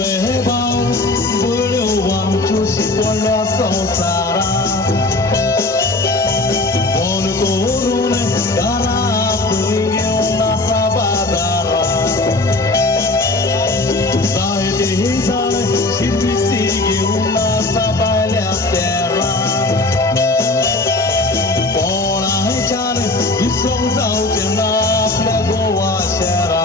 levau băleuam și poalea sau țara Con corune cara pânghe una sabadara Sai de zale și pisighe una sabalea terra Ona hecane visong zau cena plegoa shera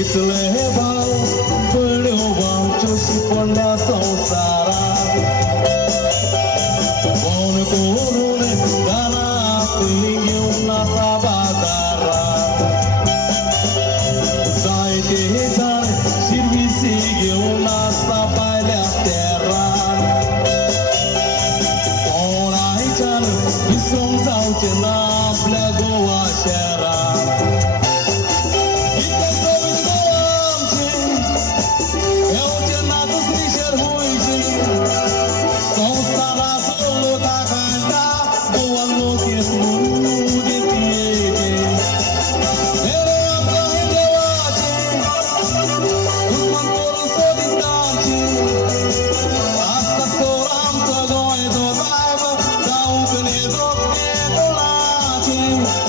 Îți levau băleuam și poalea sau țara Con corune cara pânghe una sabadara Sai de zare și pisighe una sabalea terra Ona hecane visong zau cena plegoa shera Thank you.